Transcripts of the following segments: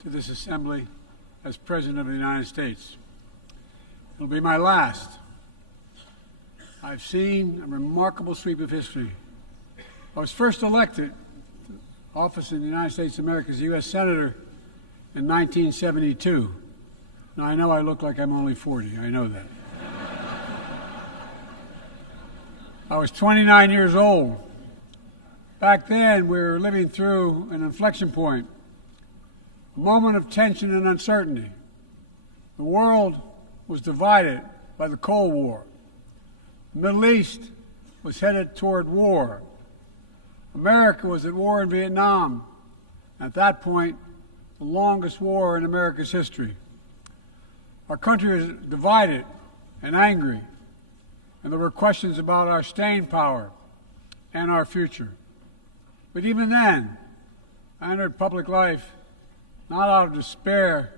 to this assembly as President of the United States. It'll be my last. I've seen a remarkable sweep of history. I was first elected to office in the United States of America as a U.S. Senator in 1972. Now, I know I look like I'm only 40. I know that. I was 29 years old. Back then, we were living through an inflection point, a moment of tension and uncertainty. The world was divided by the Cold War. The Middle East was headed toward war. America was at war in Vietnam. At that point, the longest war in America's history. Our country was divided and angry, and there were questions about our staying power and our future. But even then, I entered public life not out of despair,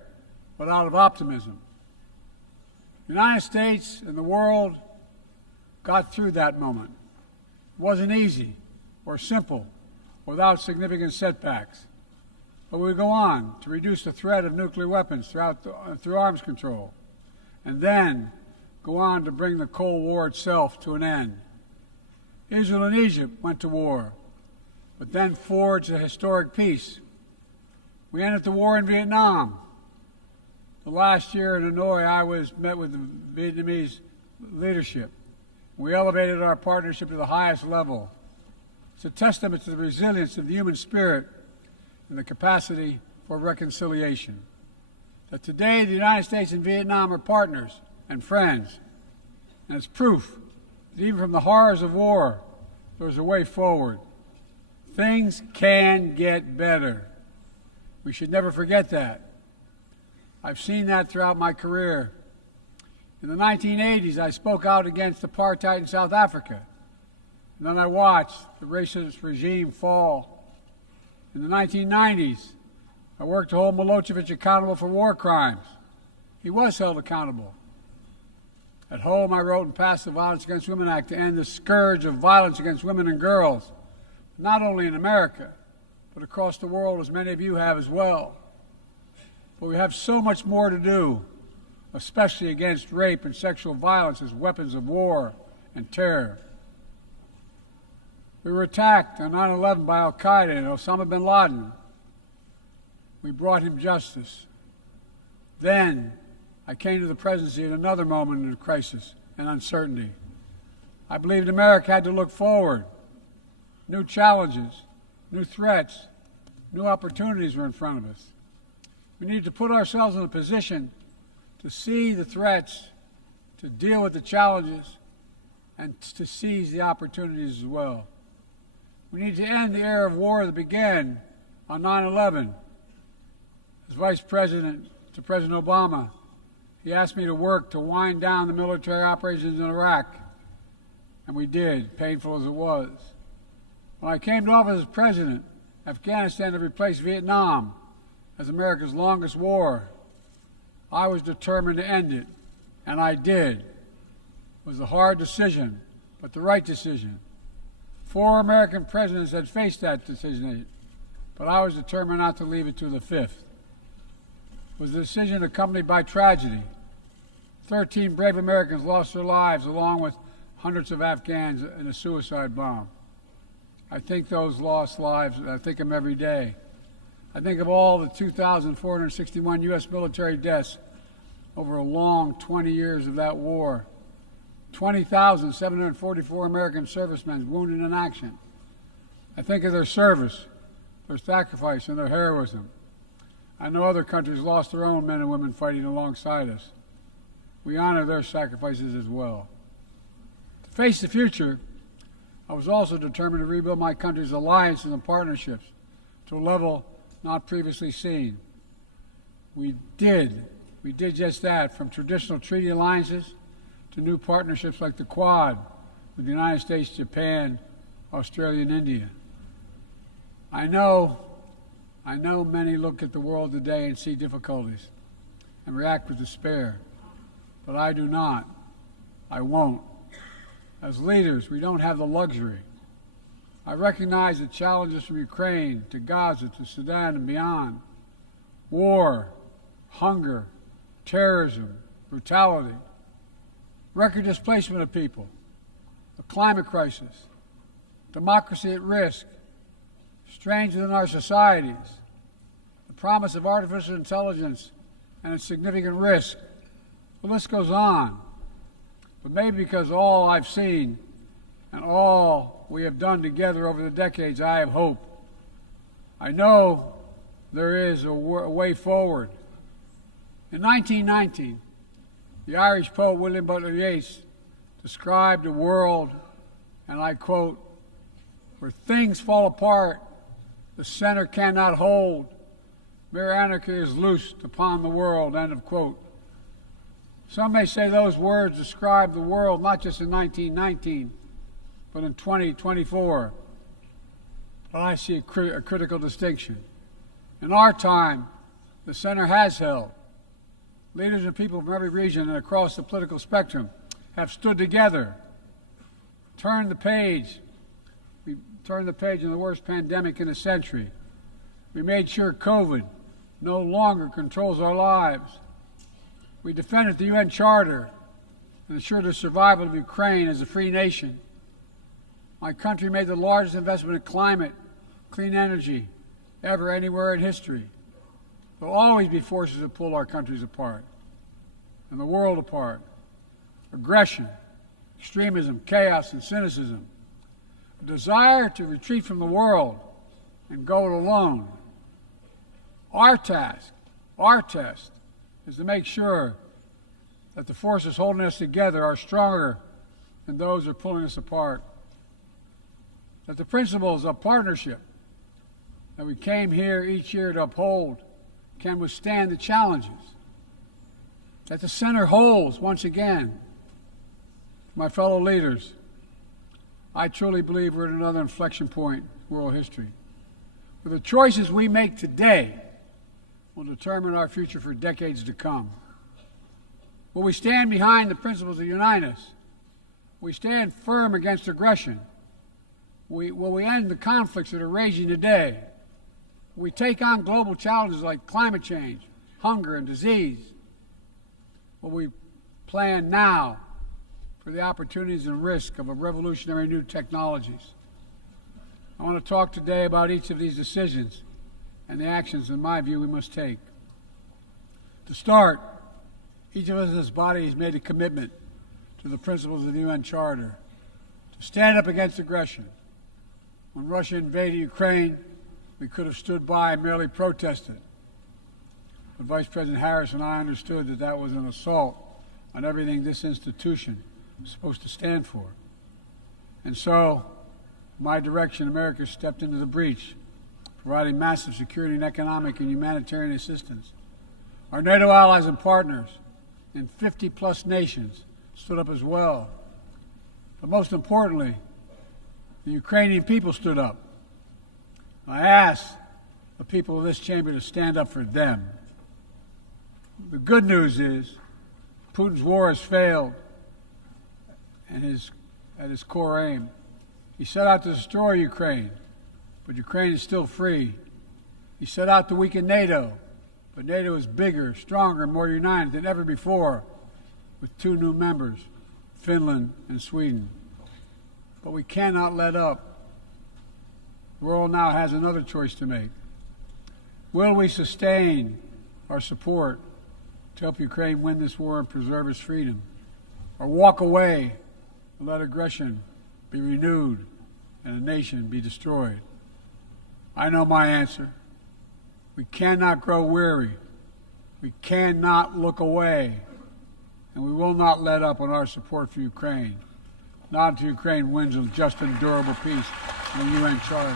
but out of optimism. The United States and the world got through that moment. It wasn't easy or simple without significant setbacks. But we go on to reduce the threat of nuclear weapons through arms control, and then go on to bring the Cold War itself to an end. Israel and Egypt went to war, but then forged a historic peace. We ended the war in Vietnam. The last year in Hanoi, I met with the Vietnamese leadership. We elevated our partnership to the highest level. It's a testament to the resilience of the human spirit and the capacity for reconciliation. That today, the United States and Vietnam are partners and friends. And it's proof that even from the horrors of war, there's a way forward. Things can get better. We should never forget that. I've seen that throughout my career. In the 1980s, I spoke out against apartheid in South Africa. And then I watched the racist regime fall. In the 1990s, I worked to hold Milosevic accountable for war crimes. He was held accountable. At home, I wrote and passed the Violence Against Women Act to end the scourge of violence against women and girls, not only in America, but across the world, as many of you have as well. But we have so much more to do, especially against rape and sexual violence as weapons of war and terror. We were attacked on 9/11 by al-Qaeda and Osama bin Laden. We brought him justice. Then I came to the presidency at another moment of crisis and uncertainty. I believed America had to look forward. New challenges, new threats, new opportunities were in front of us. We needed to put ourselves in a position to see the threats, to deal with the challenges, and to seize the opportunities as well. We need to end the era of war that began on 9/11. As Vice President to President Obama, he asked me to work to wind down the military operations in Iraq, and we did, painful as it was. When I came to office as president, Afghanistan had replaced Vietnam as America's longest war. I was determined to end it, and I did. It was a hard decision, but the right decision. 4 American presidents had faced that decision, but I was determined not to leave it to the 5th. It was a decision accompanied by tragedy. 13 brave Americans lost their lives, along with hundreds of Afghans in a suicide bomb. I think those lost lives, I think of them every day. I think of all the 2,461 U.S. military deaths over a long 20 years of that war. 20,744 American servicemen wounded in action. I think of their service, their sacrifice, and their heroism. I know other countries lost their own men and women fighting alongside us. We honor their sacrifices as well. To face the future, I was also determined to rebuild my country's alliances and partnerships to a level not previously seen. We did just that, from traditional treaty alliances to new partnerships like the Quad with the United States, Japan, Australia, and India. I know many look at the world today and see difficulties and react with despair, but I do not. I won't. As leaders, we don't have the luxury. I recognize the challenges from Ukraine to Gaza to Sudan and beyond. war, hunger, terrorism, brutality, record displacement of people, a climate crisis, democracy at risk, strains within our societies, the promise of artificial intelligence and its significant risk. The list goes on. But maybe because all I've seen and all we have done together over the decades, I have hope. I know there is a way forward. In 1919, the Irish poet William Butler Yeats described a world, and I quote, "where things fall apart, the center cannot hold, mere anarchy is loosed upon the world," end of quote. Some may say those words describe the world not just in 1919, but in 2024. But I see a critical distinction. In our time, the center has held. Leaders and people from every region and across the political spectrum have stood together, turned the page. We turned the page in the worst pandemic in a century. We made sure COVID no longer controls our lives. We defended the UN Charter and ensured the survival of Ukraine as a free nation. My country made the largest investment in climate, clean energy, ever anywhere in history. There will always be forces that pull our countries apart and the world apart. Aggression, extremism, chaos, and cynicism. A desire to retreat from the world and go it alone. Our task, our test, is to make sure that the forces holding us together are stronger than those that are pulling us apart. That the principles of partnership that we came here each year to uphold can withstand the challenges. That the center holds once again. My fellow leaders, I truly believe we're at another inflection point in world history, where the choices we make today will determine our future for decades to come. Will we stand behind the principles that unite us? Will we stand firm against aggression? Will we end the conflicts that are raging today? Will we take on global challenges like climate change, hunger, and disease? Will we plan now for the opportunities and risk of a revolutionary new technologies? I want to talk today about each of these decisions and the actions, in my view, we must take. To start, each of us in this body has made a commitment to the principles of the UN Charter to stand up against aggression. When Russia invaded Ukraine, we could have stood by and merely protested. But Vice President Harris and I understood that that was an assault on everything this institution is supposed to stand for. And so, my direction, America stepped into the breach, providing massive security and economic and humanitarian assistance. Our NATO allies and partners in 50-plus nations stood up as well. But most importantly, the Ukrainian people stood up. I asked the people of this chamber to stand up for them. The good news is Putin's war has failed and at his core aim. He set out to destroy Ukraine, but Ukraine is still free. He set out to weaken NATO, but NATO is bigger, stronger, more united than ever before, with 2 new members, Finland and Sweden. But we cannot let up. The world now has another choice to make. Will we sustain our support to help Ukraine win this war and preserve its freedom, or walk away and let aggression be renewed and a nation be destroyed? I know my answer. We cannot grow weary. We cannot look away. And we will not let up on our support for Ukraine, not until Ukraine wins a just and durable peace in the UN Charter.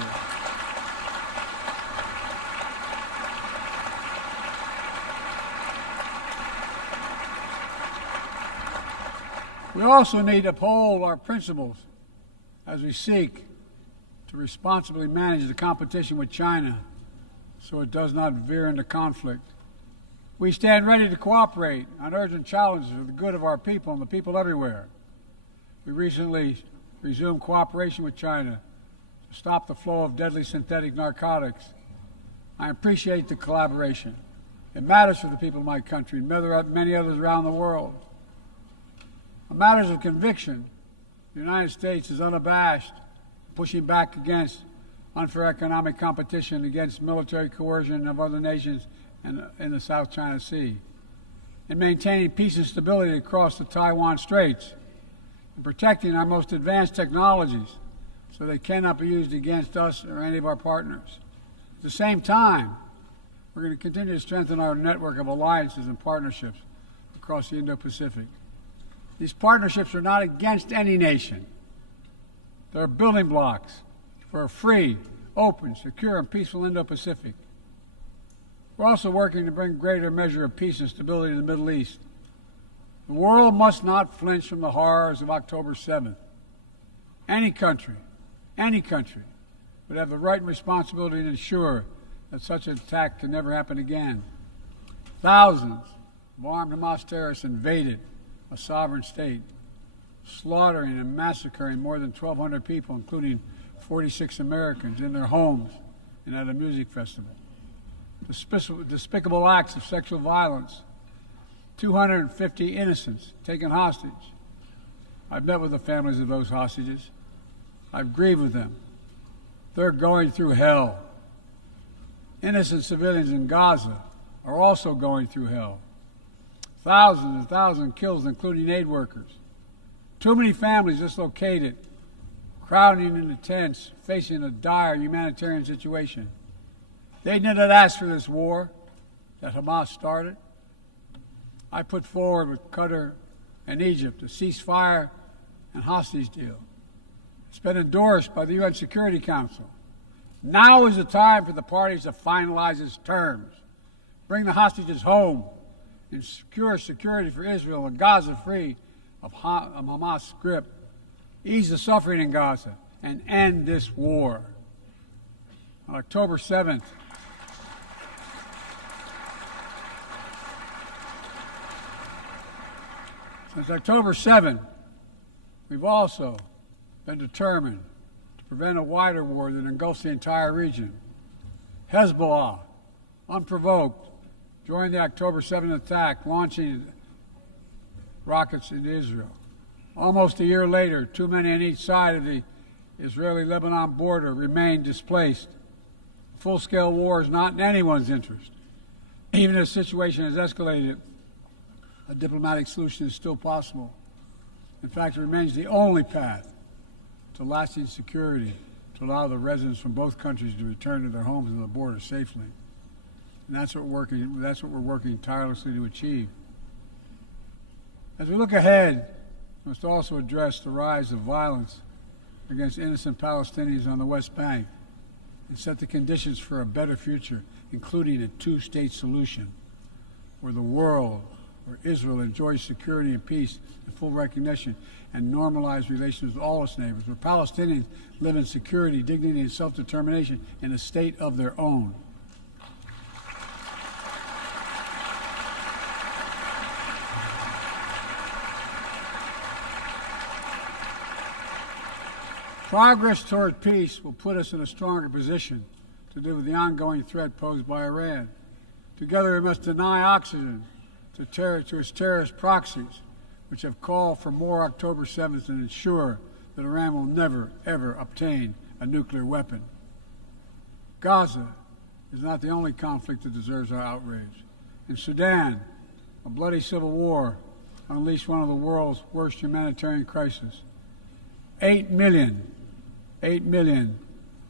We also need to uphold our principles as we seek to responsibly manage the competition with China so it does not veer into conflict. We stand ready to cooperate on urgent challenges for the good of our people and the people everywhere. We recently resumed cooperation with China to stop the flow of deadly synthetic narcotics. I appreciate the collaboration, It matters for the people of my country and many others around the world. On matters of conviction, the United States is unabashed, pushing back against unfair economic competition, against military coercion of other nations in the South China Sea, in maintaining peace and stability across the Taiwan Straits, in protecting our most advanced technologies so they cannot be used against us or any of our partners. At the same time, we're going to continue to strengthen our network of alliances and partnerships across the Indo-Pacific. These partnerships are not against any nation. They're building blocks for a free, open, secure, and peaceful Indo-Pacific. We're also working to bring greater measure of peace and stability to the Middle East. The world must not flinch from the horrors of October 7th. Any country would have the right and responsibility to ensure that such an attack can never happen again. Thousands of armed Hamas terrorists invaded a sovereign state, slaughtering and massacring more than 1,200 people, including 46 Americans, in their homes and at a music festival. Despicable acts of sexual violence, 250 innocents taken hostage. I've met with the families of those hostages. I've grieved with them. They're going through hell. Innocent civilians in Gaza are also going through hell. Thousands and thousands killed, including aid workers. Too many families dislocated, crowding into tents, facing a dire humanitarian situation. They did not ask for this war that Hamas started. I put forward with Qatar and Egypt a ceasefire and hostage deal. It's been endorsed by the UN Security Council. Now is the time for the parties to finalize its terms, bring the hostages home, and secure security for Israel and Gaza free of Hamas' grip, ease the suffering in Gaza, and end this war. On October 7th, since October 7th, we've also been determined to prevent a wider war that engulfs the entire region. Hezbollah, unprovoked, joined the October 7th attack, launching rockets into Israel. Almost a year later, too many on each side of the Israeli-Lebanon border remain displaced. Full-scale war is not in anyone's interest. Even if the situation has escalated, a diplomatic solution is still possible. In fact, it remains the only path to lasting security to allow the residents from both countries to return to their homes and the border safely. And that's what we're working tirelessly to achieve. As we look ahead, we must also address the rise of violence against innocent Palestinians on the West Bank and set the conditions for a better future, including a two-state solution where Israel enjoys security and peace and full recognition and normalized relations with all its neighbors, where Palestinians live in security, dignity, and self-determination in a state of their own. Progress toward peace will put us in a stronger position to deal with the ongoing threat posed by Iran. Together, we must deny oxygen to its terrorist proxies, which have called for more October 7th, and ensure that Iran will never, ever obtain a nuclear weapon. Gaza is not the only conflict that deserves our outrage. In Sudan, a bloody civil war unleashed one of the world's worst humanitarian crises. 8 million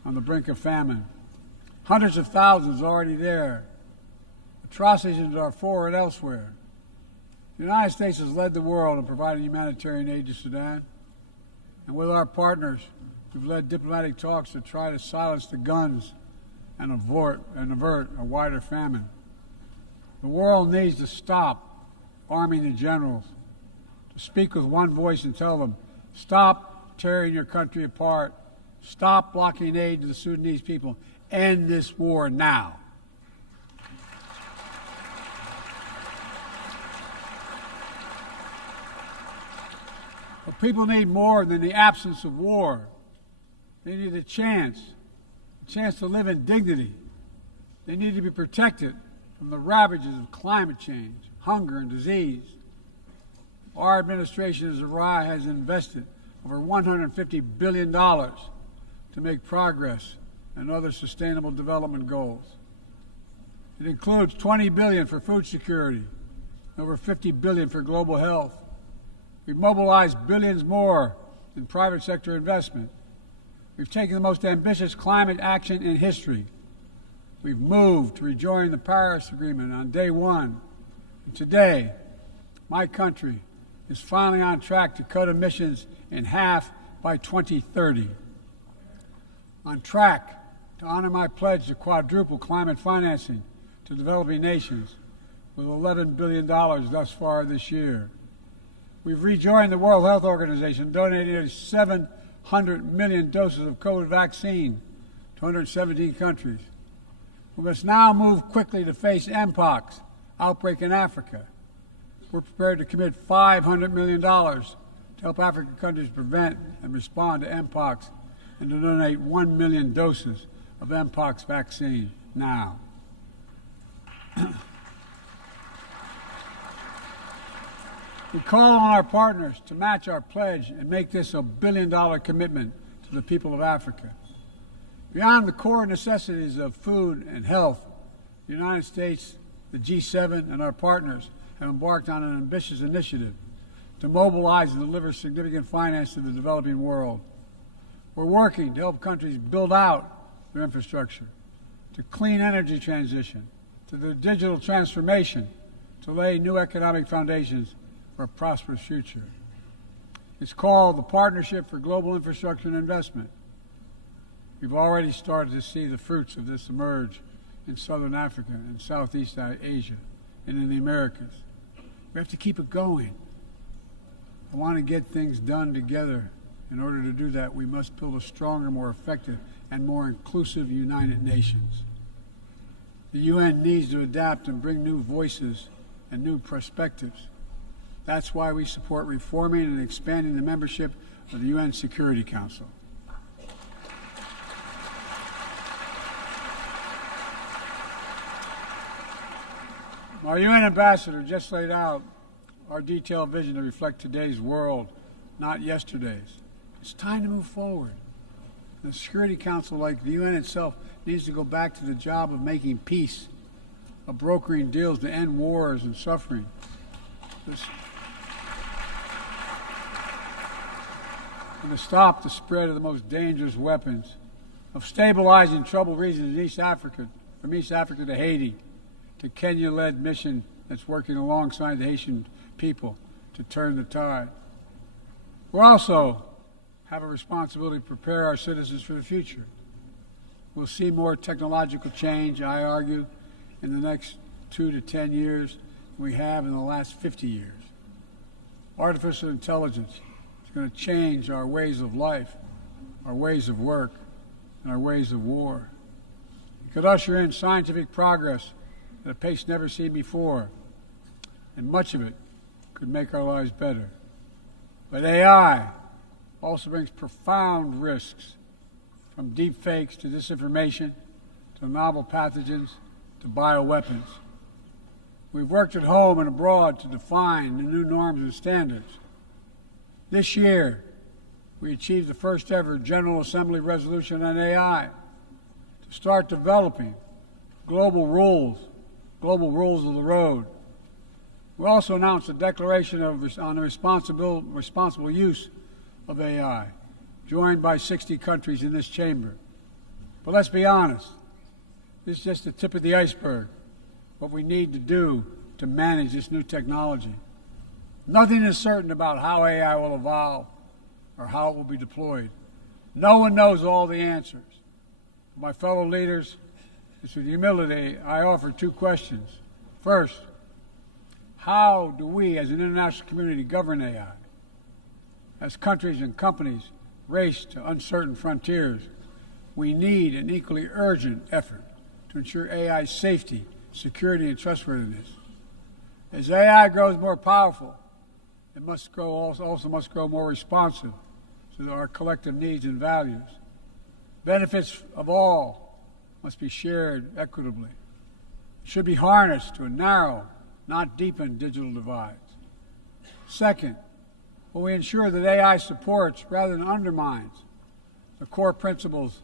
on the brink of famine. Hundreds of thousands already there. Atrocities in Darfur and elsewhere. The United States has led the world in providing humanitarian aid to Sudan. And with our partners, we've led diplomatic talks to try to silence the guns and avert a wider famine. The world needs to stop arming the generals, to speak with one voice and tell them, stop tearing your country apart, stop blocking aid to the Sudanese people, end this war now. But people need more than the absence of war. They need a chance to live in dignity. They need to be protected from the ravages of climate change, hunger, and disease. Our administration has invested over $150 billion to make progress on other sustainable development goals. It includes $20 billion for food security, and over $50 billion for global health. We've mobilized billions more in private sector investment. We've taken the most ambitious climate action in history. We've moved to rejoin the Paris Agreement on day one. And today, my country is finally on track to cut emissions in half by 2030. On track to honor my pledge to quadruple climate financing to developing nations with $11 billion thus far this year. We've rejoined the World Health Organization, donating nearly 700 million doses of COVID vaccine to 117 countries. We must now move quickly to face Mpox outbreak in Africa. We're prepared to commit $500 million to help African countries prevent and respond to Mpox and to donate 1 million doses of Mpox vaccine now. We call on our partners to match our pledge and make this a billion-dollar commitment to the people of Africa. Beyond the core necessities of food and health, the United States, the G7, and our partners have embarked on an ambitious initiative to mobilize and deliver significant finance to the developing world. We're working to help countries build out their infrastructure, to clean energy transition, to the digital transformation, to lay new economic foundations for a prosperous future. It's called the Partnership for Global Infrastructure and Investment. We've already started to see the fruits of this emerge in Southern Africa and Southeast Asia and in the Americas. We have to keep it going. I want to get things done together. In order to do that, we must build a stronger, more effective, and more inclusive United Nations. The UN needs to adapt and bring new voices and new perspectives. That's why we support reforming and expanding the membership of the UN Security Council. Our UN ambassador just laid out our detailed vision to reflect today's world, not yesterday's. It's time to move forward. The Security Council, like the UN itself, needs to go back to the job of making peace, of brokering deals to end wars and suffering. And to stop the spread of the most dangerous weapons, of stabilizing troubled regions in East Africa, from East Africa to Haiti, to Kenya-led mission that's working alongside the Haitian people to turn the tide. We also have a responsibility to prepare our citizens for the future. We'll see more technological change, I argue, in the next 2 to 10 years than we have in the last 50 years. Artificial intelligence is going to change our ways of life, our ways of work, and our ways of war. It could usher in scientific progress at a pace never seen before, and much of it could make our lives better. But AI also brings profound risks, from deep fakes to disinformation, to novel pathogens, to bioweapons. We've worked at home and abroad to define the new norms and standards. This year, we achieved the first ever General Assembly resolution on AI to start developing global rules of the road. We also announced a declaration on the responsible use of AI, joined by 60 countries in this chamber. But let's be honest, this is just the tip of the iceberg, what we need to do to manage this new technology. Nothing is certain about how AI will evolve or how it will be deployed. No one knows all the answers. My fellow leaders, it's with humility I offer 2 questions. First, how do we as an international community govern AI? As countries and companies race to uncertain frontiers, we need an equally urgent effort to ensure AI's safety, security, and trustworthiness. As AI grows more powerful, it must grow more responsive to our collective needs and values. Benefits of all must be shared equitably. should be harnessed to narrow, not deepen, digital divides. Second, will we ensure that AI supports rather than undermines the core principles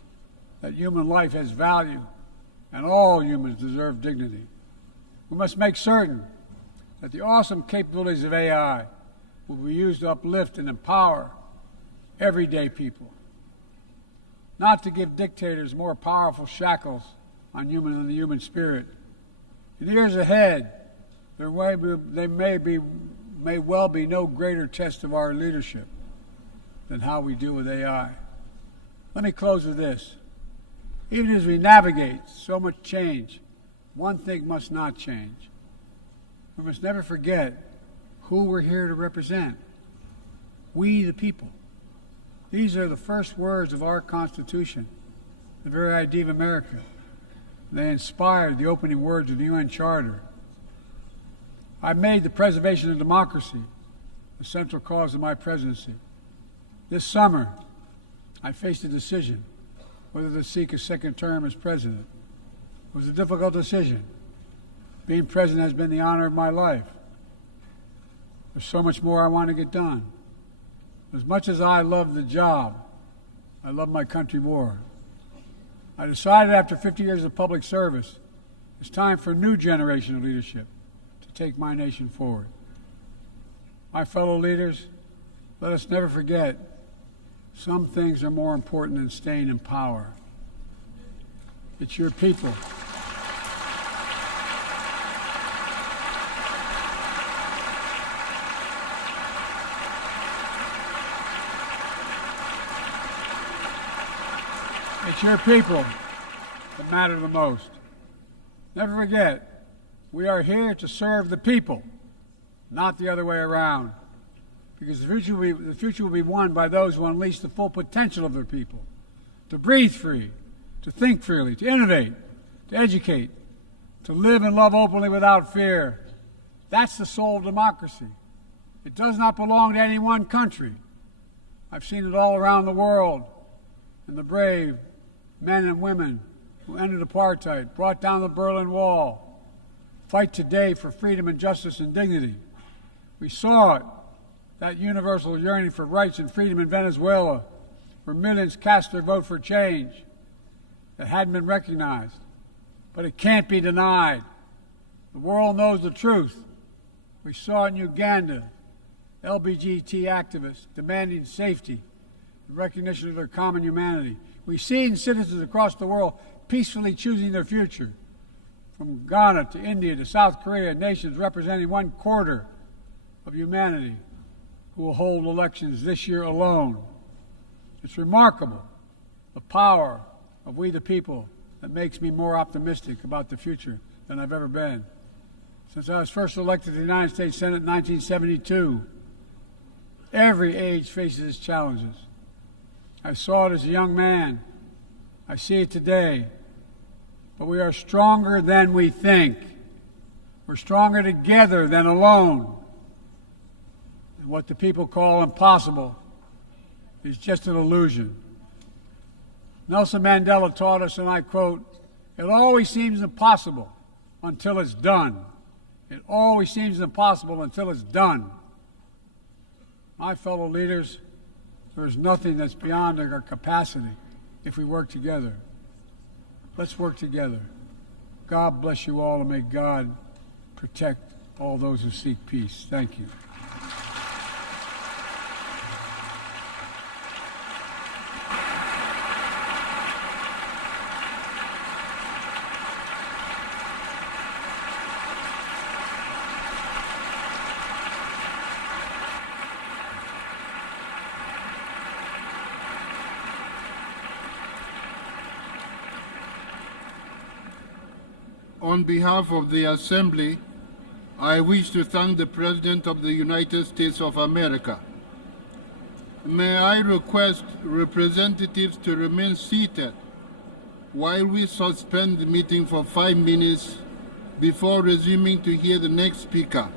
that human life has value and all humans deserve dignity? We must make certain that the awesome capabilities of AI will be used to uplift and empower everyday people, not to give dictators more powerful shackles on than the human spirit. In the years ahead, there may well be no greater test of our leadership than how we deal with AI. Let me close with this. Even as we navigate so much change, one thing must not change. We must never forget who we're here to represent. We, the people. These are the first words of our Constitution, the very idea of America. They inspired the opening words of the UN Charter. I made the preservation of democracy the central cause of my presidency. This summer, I faced a decision whether to seek a second term as president. It was a difficult decision. Being president has been the honor of my life. There's so much more I want to get done. As much as I love the job, I love my country more. I decided after 50 years of public service, it's time for a new generation of leadership to take my nation forward. My fellow leaders, let us never forget, some things are more important than staying in power. It's your people. It's your people that matter the most. Never forget, we are here to serve the people, not the other way around. Because the future will be won by those who unleash the full potential of their people, to breathe free, to think freely, to innovate, to educate, to live and love openly without fear. That's the soul of democracy. It does not belong to any one country. I've seen it all around the world, and the brave men and women who ended apartheid, brought down the Berlin Wall, fight today for freedom and justice and dignity. We saw it, that universal yearning for rights and freedom in Venezuela, where millions cast their vote for change that hadn't been recognized. But it can't be denied. The world knows the truth. We saw in Uganda, LGBT activists demanding safety and recognition of their common humanity. We see in citizens across the world peacefully choosing their future. From Ghana to India to South Korea, nations representing 1/4 of humanity who will hold elections this year alone. It's remarkable, the power of we the people, that makes me more optimistic about the future than I've ever been. Since I was first elected to the United States Senate in 1972, every age faces its challenges. I saw it as a young man. I see it today. But we are stronger than we think. We're stronger together than alone. And what the people call impossible is just an illusion. Nelson Mandela taught us, and I quote, "It always seems impossible until it's done." It always seems impossible until it's done. My fellow leaders, there's nothing that's beyond our capacity if we work together. Let's work together. God bless you all, and may God protect all those who seek peace. Thank you. On behalf of the Assembly, I wish to thank the President of the United States of America. May I request representatives to remain seated while we suspend the meeting for 5 minutes before resuming to hear the next speaker.